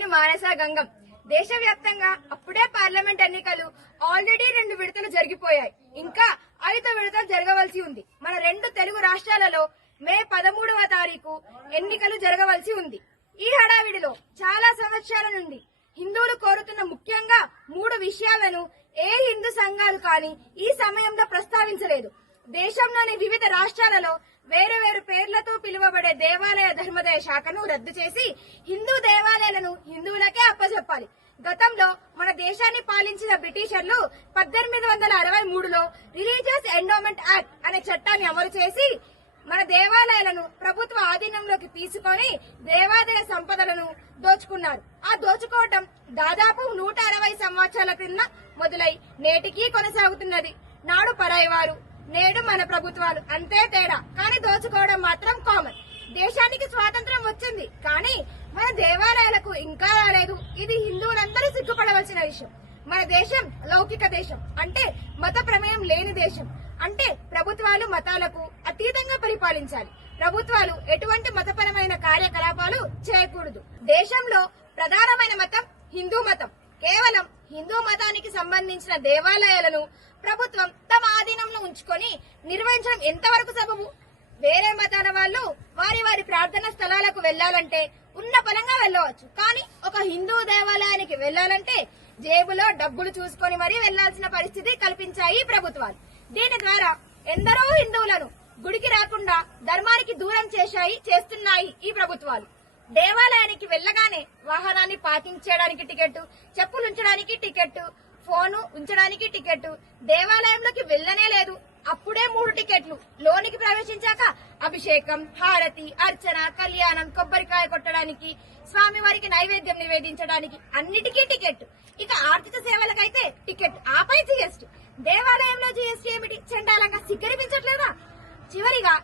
నేను మానస గంగం. దేశవ్యాప్తంగా అప్పుడే పార్లమెంట్ ఎన్నికలు ఆల్రెడీ 2 విడతలు జరిగిపోయాయి. ఇంకా 5వ విడత జరగవలసి ఉంది. మన 2 తెలుగు రాష్ట్రాలలో మే 13వ తారీఖు ఎన్నికలు జరగవలసి ఉంది. ఈ హడావిడిలో చాలా సంవత్సరాల నుండి హిందువులు కోరుతున్న ముఖ్యంగా 3 విషయాలను ఏ హిందూ సంఘాలు కానీ ఈ సమయంలో ప్రస్తావించలేదు. దేశంలోని వివిధ రాష్ట్రాలలో వేరు వేరు పేర్లతో పిలువబడే దేవాలయ ధర్మదయ శాఖను రద్దు చేసి హిందూ దేవాలయాలను హిందువులకే అప్పచెప్పాలి. గతంలో మన దేశాన్ని పాలించిన బ్రిటిషర్లు 1863లో రిలీజియస్ ఎండోమెంట్ యాక్ట్ అనే చట్టాన్ని అమలు చేసి మన దేవాలయాలను ప్రభుత్వ ఆధీనంలోకి తీసుకొని దేవాదాయ సంపదలను దోచుకున్నారు. ఆ దోచుకోవటం దాదాపు 160 సంవత్సరాల క్రింద మొదలై నేటికీ కొనసాగుతున్నది. నాడు పరాయివారు, నేడు మన ప్రభుత్వాలు, అంతే తేడా. కానీ దోచుకోవడం మాత్రం కామన్. దేశానికి స్వాతంత్రం వచ్చింది, కానీ మన దేవాలయాలకు ఇంకా రాలేదు. ఇది హిందువులందరూ సిగ్గుపడవలసిన విషయం. మన దేశం లౌకిక దేశం, అంటే మత ప్రమేయం లేని దేశం. అంటే ప్రభుత్వాలు మతాలకు అతీతంగా పరిపాలించాలి. ప్రభుత్వాలు ఎటువంటి మతపరమైన కార్యకలాపాలు చేయకూడదు. దేశంలో ప్రధానమైన మతం హిందూ మతం. కేవలం హిందూ మతానికి సంబంధించిన దేవాలయాలను ప్రభుత్వం తమ ఆధీనంలో ఉంచుకొని నిర్వహించడం ఎంతవరకు సబబు? వేరే మతాల వాళ్ళు వారి వారి ప్రార్థనా స్థలాలకు వెళ్లాలంటే ఉన్న పలంగా వెళ్లవచ్చు. కానీ ఒక హిందూ దేవాలయానికి వెళ్లాలంటే జేబులో డబ్బులు చూసుకొని మరీ వెళ్లాల్సిన పరిస్థితి కల్పించాయి ప్రభుత్వాలు. దీని ద్వారా ఎందరో హిందువులను గుడికి రాకుండా ధర్మానికి దూరం చేస్తున్నాయి ఈ ప్రభుత్వాలు. దేవాలయానికి వెళ్లగానే వాహనాన్ని పార్కింగ్ చేయడానికి టికెట్, చెప్పులు ఉంచడానికి టికెట్, ఫోను ఉంచడానికి టికెట్, దేవాలయంలోకి వెళ్లనే లేదు అప్పుడే 3 టికెట్లు, లోనికి ప్రవేశించాక అభిషేకం, హారతి, అర్చన, కళ్యాణం, కొబ్బరికాయ కొట్టడానికి, స్వామివారికి నైవేద్యం నివేదించడానికి అన్నిటికీ టికెట్. ఇక ఆర్థిక సేవలకైతే టికెట్, ఆపై జీఎస్టీ. దేవాలయంలో జీఎస్టీ ఏమిటి? చండాలంగా సిగ్గరిపించట్లేదా? చివరిగా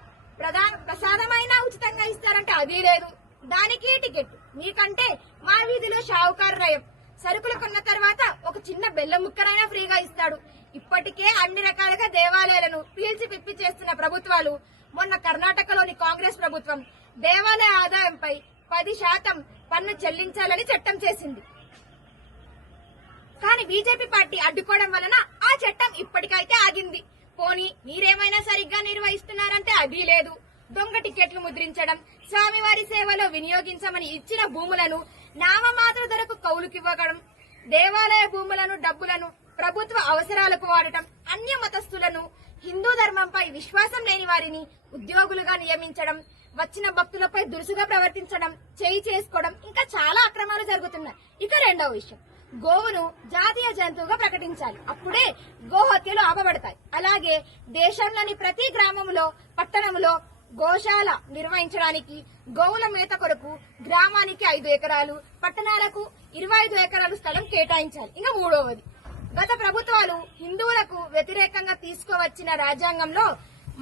ప్రసాదమైనా ఉచితంగా ఇస్తారంటే అది లేదు, దానికి టికెట్. మీకంటే మా వీధిలో షావుకారు రయం. సరుకులు కొన్న తర్వాత ఒక చిన్న బెల్లం ముక్కనైనా ఫ్రీగా ఇస్తాడు. ఇప్పటికే అన్ని రకాలుగా దేవాలయాలను పీల్చి పిప్పి చేస్తున్న ప్రభుత్వాలు. మొన్న కర్ణాటకలోని కాంగ్రెస్ ప్రభుత్వం దేవాలయ ఆదాయంపై 10% పన్ను చెల్లించాలని చట్టం చేసింది. కానీ బీజేపీ పార్టీ అడ్డుకోవడం వలన ఆ చట్టం ఇప్పటికైతే ఆగింది. పోనీ మీరేమైనా సరిగ్గా నిర్వహిస్తున్నారంటే అది లేదు. దొంగ టికెట్లు ముద్రించడం, స్వామివారి సేవలో వినియోగించమని ఇచ్చిన భూములను నామమాత్ర ధరకు కౌలుకివ్వడం, దేవాలయ భూములను డబ్బులను ప్రభుత్వ అవసరాలకు వాడటం, అన్య మతస్థులను, హిందూ ధర్మంపై విశ్వాసం లేని వారిని ఉద్యోగులుగా నియమించడం, వచ్చిన భక్తులపై దురుసుగా ప్రవర్తించడం, చేయి చేసుకోవడం, ఇంకా చాలా అక్రమాలు జరుగుతున్నాయి. ఇక 2వ విషయం, గోవును జాతీయ జంతువుగా ప్రకటించాలి. అప్పుడే గోహత్యలు ఆపబడతాయి. అలాగే దేశంలోని ప్రతి గ్రామంలో, పట్టణంలో గోశాల నిర్వహించడానికి గోవుల మేత కొరకు గ్రామానికి 5 ఎకరాలు, పట్టణాలకు 25 ఎకరాలు స్థలం కేటాయించాలి. ఇంకా 3వది, గత ప్రభుత్వాలు హిందువులకు వ్యతిరేకంగా తీసుకువచ్చిన రాజ్యాంగంలో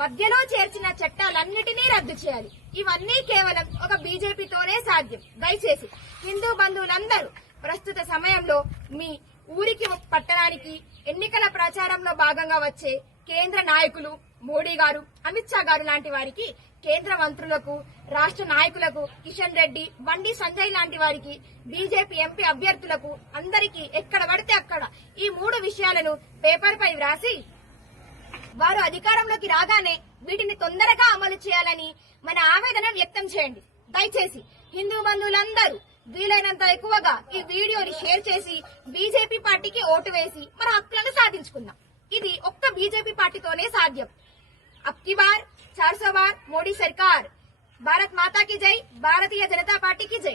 మధ్యలో చేర్చిన చట్టాలన్నిటినీ రద్దు చేయాలి. ఇవన్నీ కేవలం ఒక బీజేపీతోనే సాధ్యం. దయచేసి హిందూ బంధువులందరూ ప్రస్తుత సమయంలో మీ ఊరికి, పట్టణానికి ఎన్నికల ప్రచారంలో భాగంగా వచ్చే కేంద్ర నాయకులు, మోడీ గారు, అమిత్ షా గారు లాంటి వారికి, కేంద్ర మంత్రులకు, రాష్ట్ర నాయకులకు, కిషన్ రెడ్డి, బండి సంజయ్ లాంటి వారికి, బీజేపీ ఎంపీ అభ్యర్థులకు అందరికీ ఎక్కడ పడితే అక్కడ ఈ 3 విషయాలను పేపర్ పై వ్రాసి వారు అధికారంలోకి రాగానే వీటిని తొందరగా అమలు చేయాలని మన ఆవేదన వ్యక్తం చేయండి. దయచేసి హిందూ బంధువులందరూ వీలైనంత ఎక్కువగా ఈ వీడియోని షేర్ చేసి బీజేపీ పార్టీకి ఓటు వేసి మన హక్కులను సాధించుకుందాం. ఇది ఒక్క బీజేపీ పార్టీతోనే సాధ్యం. అబ్కి బార్ 400 బార్ మోడీ సర్కార్. భారత్ మాతా కి జై. భారతీయ జనతా పార్టీకి జై.